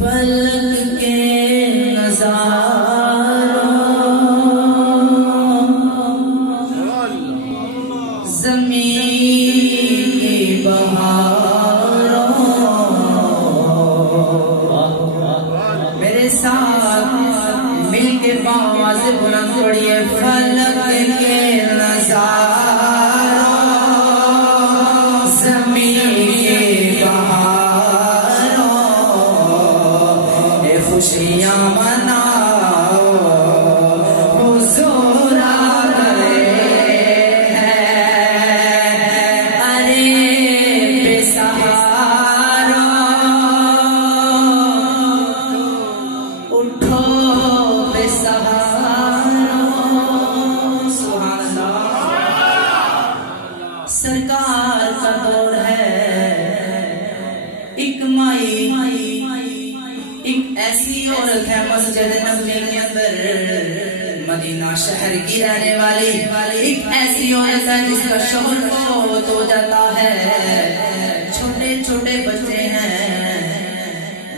फलक के नज़ारों, ज़मीन की बहारों, मेरे साथ मिलके आवाज़ बुलंद पड़िए। फलक के नज़ारों, ज़मीन की बहारों, खुशियाँ मनाओ, हुज़ूर आ गए हैं। अरे बेसहारा उठो, बेसहारा। सुभान अल्लाह। सरकार का दौर है। एक माई एक ऐसी औरत है मस्जिद नबवी के अंदर, मदीना शहर की रहने वाली एक ऐसी औरत है जिसका शौहर फौत हो जाता है। छोटे छोटे बच्चे हैं,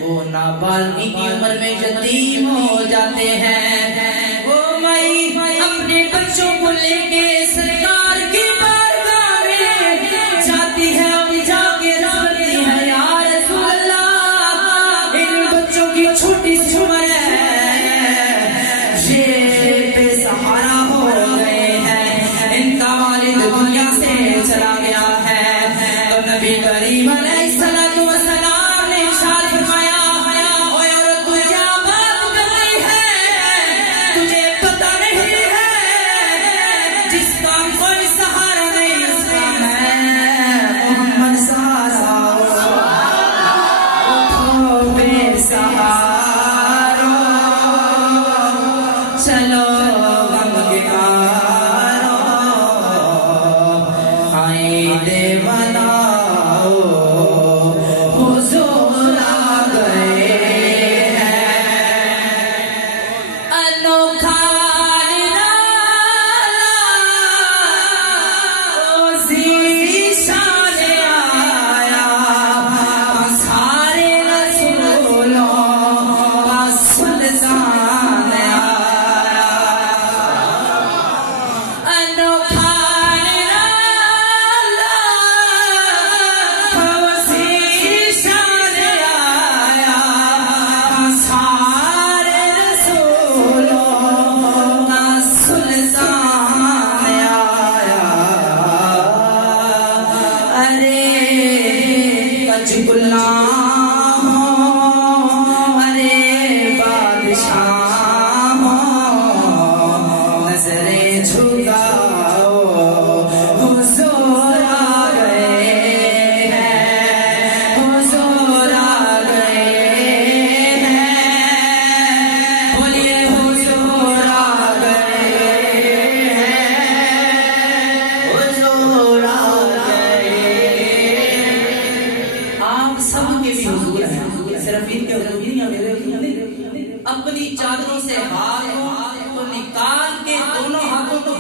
वो नाबालिगी की उम्र में यतीम हो जाते हैं। वो माई अपने बच्चों को लेके सरकार की बारगाह में जाती है। अब जाके रोती है, या रसूल अल्लाह, इन बच्चों की छोटी सी उम्र है, ये बेसहारा हो गए हैं, इनका वालिद दुनिया से चला गया है। तो नबी करीम अलैहिस्सलातु वस्सलाम ने इरशाद फरमाया, ओए औरत, तू क्या बात कर रही है? तुझे पता नहीं है जिसका कोई सहारा नहीं, उसका मैं मोहम्मद सहारा। उठो बेसहारा, चलो गम के कारों, आईने बनाओ, हुज़ूर आ गए हैं। अनोखा निराला ओ ज़ीशान आया, सारे रसूलों का सुल्तान आया। अनोखा निराला ओ ज़ीशान आया, सारे रसूलों का सुल्तान आया। अरे कचकुल्ला हो, अरे बादशाह हो, नजरें झुकाओ, हुज़ूर आ गए हैं, हुज़ूर आ गए हैं। बोलिए हुज़ूर आ गए हैं, हुज़ूर आ गए। आप सबके भी हुज़ूर हैं, सिर्फ इनके हुज़ूर नहीं है, मेरे हुज़ूर नहीं। अपनी चादरों से हाथ को निकाल के दोनों हाथों को